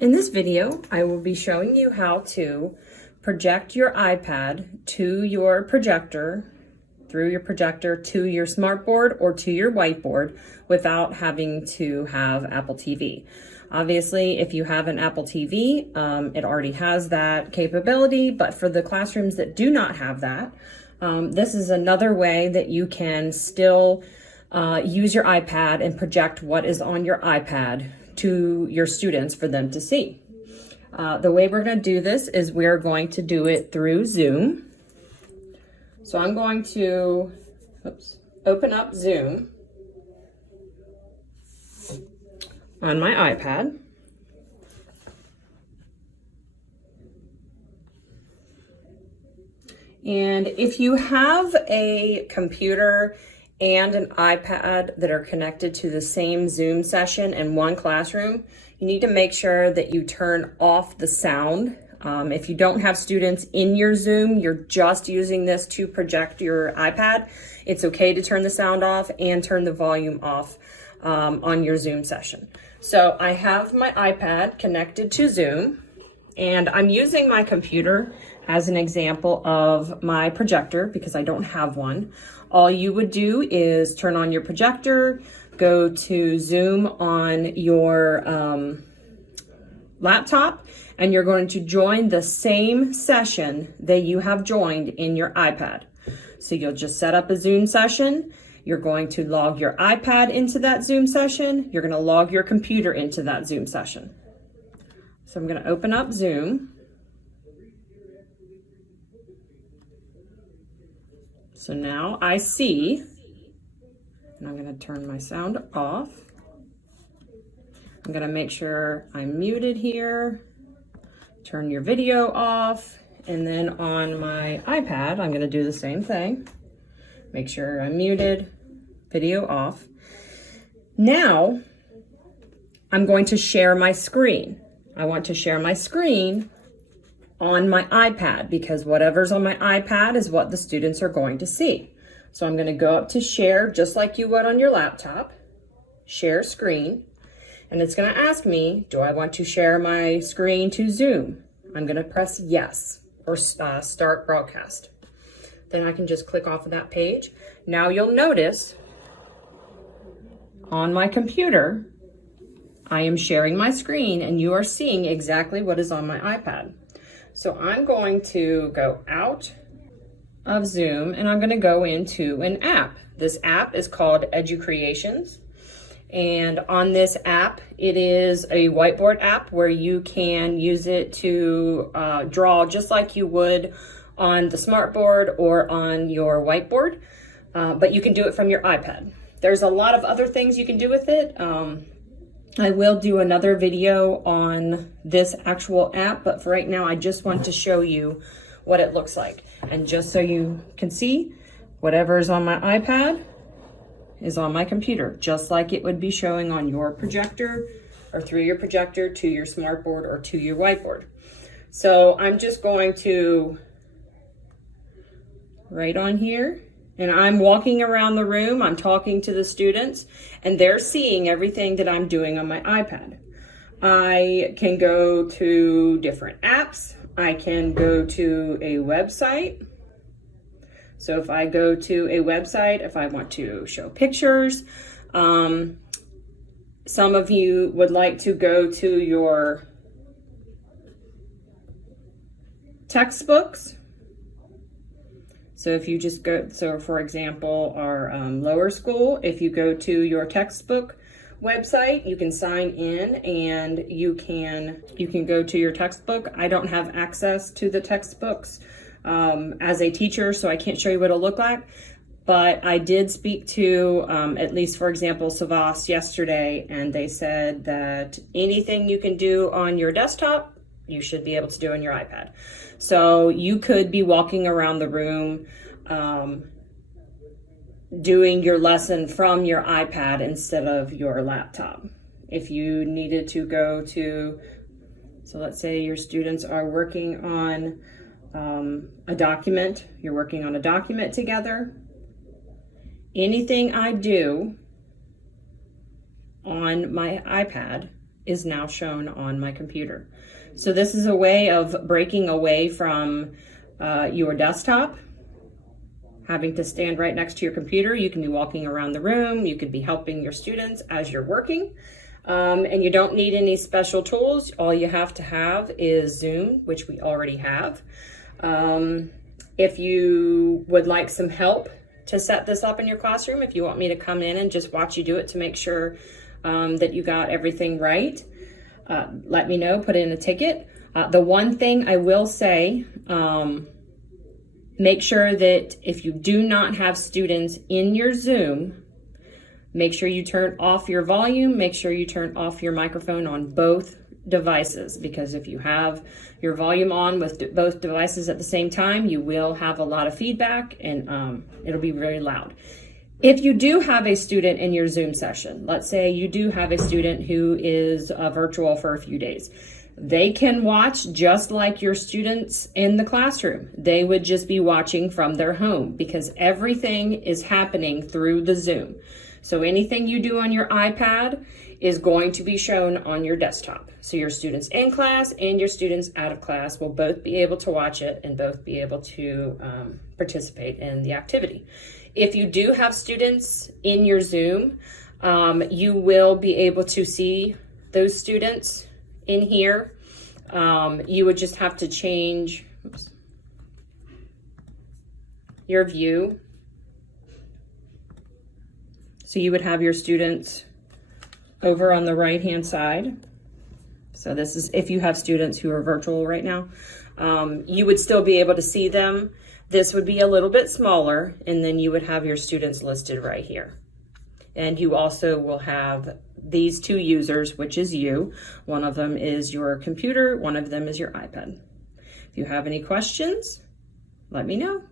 In this video, I will be showing you how to project your iPad to your projector, through your projector to your smartboard or to your whiteboard without having to have Apple TV. Obviously, if you have an Apple TV, it already has that capability, but for the classrooms that do not have that, this is another way that you can still use your iPad and project what is on your iPad to your students for them to see. The way we're going to do this is we're going to do it through Zoom. So I'm going to open up Zoom on my iPad. And if you have a computer and an iPad that are connected to the same Zoom session in one classroom, you need to make sure that you turn off the sound. If you don't have students in your Zoom, you're just using this to project your iPad, it's okay to turn the sound off and turn the volume off on your Zoom session. So I have my iPad connected to Zoom, and I'm using my computer as an example of my projector because I don't have one. All you would do is turn on your projector, go to Zoom on your laptop, and you're going to join the same session that you have joined in your iPad. So you'll just set up a Zoom session. You're going to log your iPad into that Zoom session. You're going to log your computer into that Zoom session. So I'm going to open up Zoom. So now I see, and I'm going to turn my sound off. I'm going to make sure I'm muted here. Turn your video off. And then on my iPad, I'm going to do the same thing. Make sure I'm muted, video off. Now I'm going to share my screen. I want to share my screen on my iPad because whatever's on my iPad is what the students are going to see. So I'm going to go up to share just like you would on your laptop, share screen, and it's going to ask me, do I want to share my screen to Zoom? I'm going to press yes or start broadcast. Then I can just click off of that page. Now you'll notice on my computer, I am sharing my screen and you are seeing exactly what is on my iPad. So I'm going to go out of Zoom and I'm going to go into an app. This app is called EduCreations. And on this app, it is a whiteboard app where you can use it to draw just like you would on the smartboard or on your whiteboard, but you can do it from your iPad. There's a lot of other things you can do with it. I will do another video on this actual app, but for right now, I just want to show you what it looks like. And just so you can see, whatever is on my iPad is on my computer, just like it would be showing on your projector or through your projector to your smartboard or to your whiteboard. So I'm just going to write on here. And I'm walking around the room, I'm talking to the students, and they're seeing everything that I'm doing on my iPad. I can go to different apps. I can go to a website. So if I go to a website, if I want to show pictures, some of you would like to go to your textbooks. So if you just go, so for example, our lower school, if you go to your textbook website, you can sign in and you can go to your textbook. I don't have access to the textbooks as a teacher, so I can't show you what it'll look like. But I did speak to, at least for example, Savas yesterday, and they said that anything you can do on your desktop, you should be able to do on your iPad. So you could be walking around the room doing your lesson from your iPad instead of your laptop. If you needed to go to, so let's say your students are working on a document, you're working on a document together. Anything I do on my iPad is now shown on my computer. So this is a way of breaking away from your desktop, having to stand right next to your computer. You can be walking around the room. You could be helping your students as you're working. And you don't need any special tools. All you have to have is Zoom, which we already have. If you would like some help to set this up in your classroom, if you want me to come in and just watch you do it to make sure that you got everything right, let me know, put in a ticket. The one thing I will say, make sure that if you do not have students in your Zoom, make sure you turn off your volume, make sure you turn off your microphone on both devices, because if you have your volume on with both devices at the same time, you will have a lot of feedback and it'll be very loud. If you do have a student in your Zoom session, let's say you do have a student who is virtual for a few days, they can watch just like your students in the classroom. They would just be watching from their home because everything is happening through the Zoom. So anything you do on your iPad is going to be shown on your desktop. So your students in class and your students out of class will both be able to watch it and both be able to participate in the activity. If you do have students in your Zoom, you will be able to see those students in here. You would just have to change your view. So you would have your students over on the right-hand side. So this is if you have students who are virtual right now. You would still be able to see them. This would be a little bit smaller, and then you would have your students listed right here. And you also will have these two users, which is you. One of them is your computer, one of them is your iPad. If you have any questions, let me know.